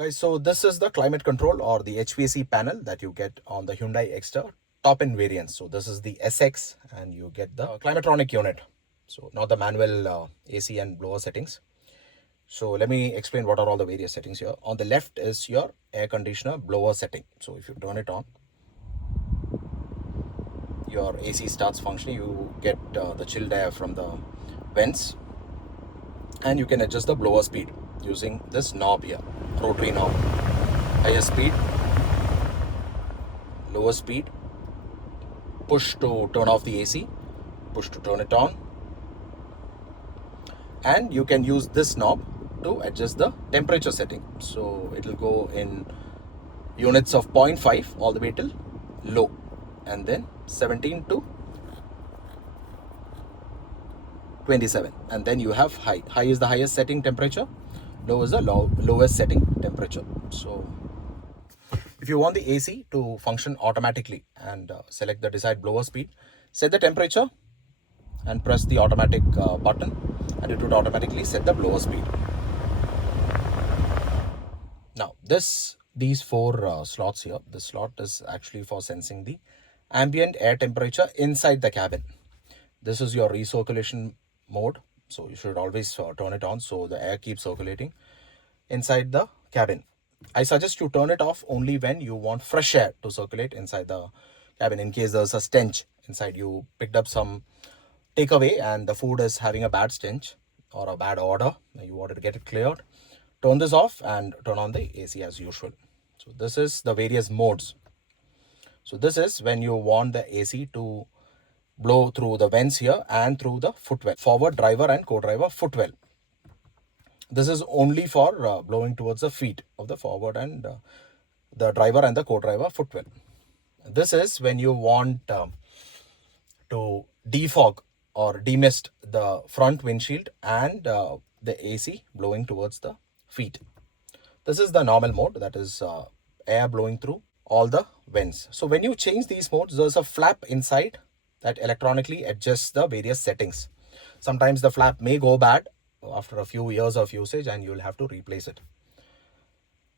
Guys, so this is the climate control or the HVAC panel that you get on the Hyundai Exter top end variants. So this is the SX and you get the climatronic unit. So not the manual AC and blower settings. So let me explain what are all the various settings here. On the left is your air conditioner blower setting. So if you turn it on, your AC starts functioning. You get the chilled air from the vents, and you can adjust the blower speed using this knob here, rotary knob. Higher speed, lower speed, push to turn off the AC, push to turn it on, and you can use this knob to adjust the temperature setting. So it will go in units of 0.5 all the way till low, and then 17 to 27, and then you have high. High is the highest setting temperature, low is the lowest setting temperature. So if you want the AC to function automatically, and select the desired blower speed, set the temperature and press the automatic button, and it would automatically set the blower speed. Now these four slots here, this slot is actually for sensing the ambient air temperature inside the cabin. This is your recirculation mode, so you should always turn it on so the air keeps circulating inside the cabin. I suggest you turn it off only when you want fresh air to circulate inside the cabin. In case there's a stench inside, you picked up some takeaway and the food is having a bad stench or a bad odor, you wanted to get it cleared, turn this off and turn on the AC as usual. So this is the various modes. So this is when you want the AC to blow through the vents here and through the footwell, forward driver and co-driver footwell. This is only for blowing towards the feet of the forward and the driver and the co-driver footwell. This is when you want to defog or demist the front windshield and the AC blowing towards the feet. This is the normal mode, that is air blowing through all the vents. So when you change these modes, there's a flap inside that electronically adjusts the various settings. Sometimes the flap may go bad after a few years of usage and you'll have to replace it.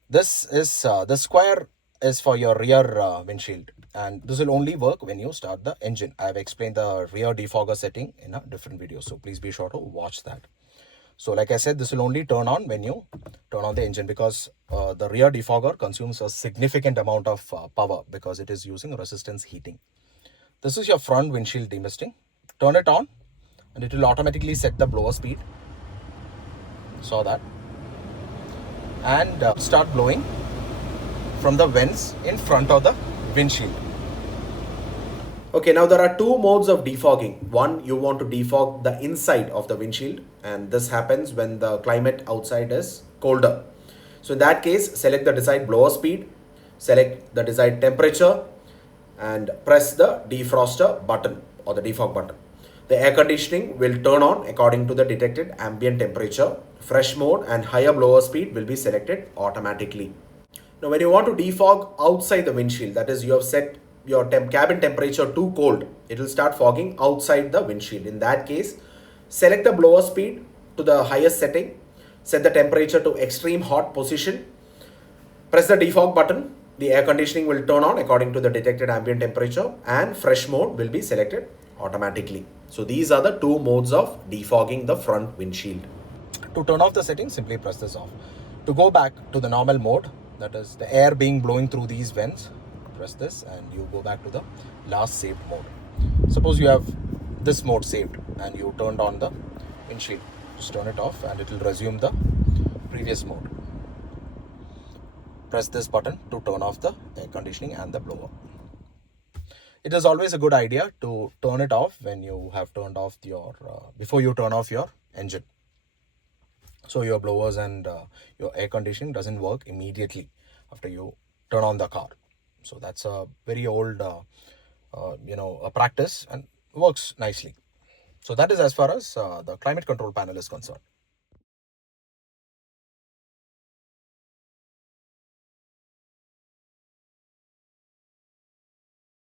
This is the square is for your rear windshield, and this will only work when you start the engine. I have explained the rear defogger setting in a different video, so please be sure to watch that. So like I said, this will only turn on when you turn on the engine, because the rear defogger consumes a significant amount of power because it is using resistance heating. This is your front windshield demisting. Turn it on and it will automatically set the blower speed. Saw that. And start blowing from the vents in front of the windshield. Okay, now there are two modes of defogging. One, you want to defog the inside of the windshield, and this happens when the climate outside is colder. So in that case, select the desired blower speed, select the desired temperature, and press the defroster button or the defog button. The air conditioning will turn on according to the detected ambient temperature. Fresh mode and higher blower speed will be selected automatically. Now when you want to defog outside the windshield, that is, you have set your cabin temperature too cold, it will start fogging outside the windshield. In that case, select the blower speed to the highest setting, set the temperature to extreme hot position, press the defog button. The air conditioning will turn on according to the detected ambient temperature and fresh mode will be selected automatically. So these are the two modes of defogging the front windshield. To turn off the setting, simply press this off. To go back to the normal mode, that is the air being blowing through these vents, press this and you go back to the last saved mode. Suppose you have this mode saved and you turned on the windshield. Just turn it off and it will resume the previous mode. Press this button to turn off the air conditioning and the blower. It is always a good idea to turn it off when you have turned off your before you turn off your engine, so your blowers and your air conditioning doesn't work immediately after you turn on the car. So that's a very old a practice and works nicely. So that is as far as the climate control panel is concerned.